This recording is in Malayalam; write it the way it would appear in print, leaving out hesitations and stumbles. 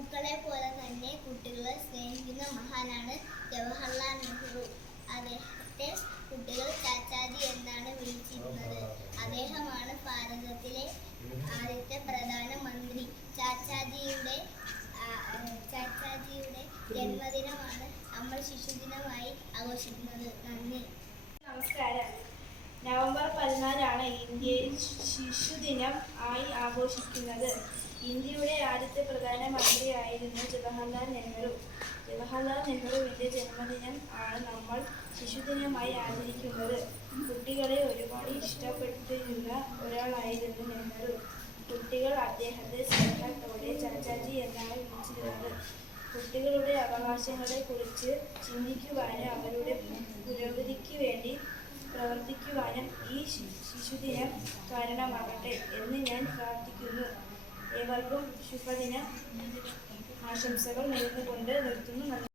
പൂക്കളെ പോലെ തന്നെ കുട്ടികളെ സ്നേഹിക്കുന്ന മഹാനാണ് ജവഹർലാൽ നെഹ്റു. അദ്ദേഹത്തെ കുട്ടികൾ ചാച്ചാജി എന്നാണ് വിളിച്ചിരുന്നത്. അദ്ദേഹമാണ് ഭാരതത്തിലെ ആദ്യത്തെ പ്രധാനമന്ത്രി. ചാച്ചാജിയുടെ ജന്മദിനമാണ് നമ്മൾ ശിശുദിനമായി ആഘോഷിക്കുന്നത്. നന്ദി. നമസ്കാരം. നവംബർ 14 ഇന്ത്യയിൽ ശിശുദിനം ആയി ആഘോഷിക്കുന്നത്. ഇന്ത്യയുടെ ആദ്യത്തെ പ്രധാനമന്ത്രിയായിരുന്നു ജവഹർലാൽ നെഹ്റു. ജവഹർലാൽ നെഹ്റുവിൻ്റെ ജന്മദിനം ആണ് നമ്മൾ ശിശുദിനമായി ആചരിക്കുന്നത്. കുട്ടികളെ ഒരുപാട് ഇഷ്ടപ്പെട്ടിരുന്ന ഒരാളായിരുന്നു നെഹ്റു. കുട്ടികൾ അദ്ദേഹത്തെ സ്നേഹത്തോടെ ചാച്ചാജി എന്നാണ് വിളിച്ചിരുന്നത്. കുട്ടികളുടെ അവകാശങ്ങളെക്കുറിച്ച് ചിന്തിക്കുവാനും അവരുടെ പുരോഗതിക്ക് വേണ്ടി പ്രവർത്തിക്കുവാനും ഈ ശിശുദിനം കാരണമാകട്ടെ എന്ന് ഞാൻ പ്രാർത്ഥിക്കുന്നു. ഏവർക്കും ശുഭദിന ആശംസകൾ നേർന്നുകൊണ്ട് നിർത്തുന്നു.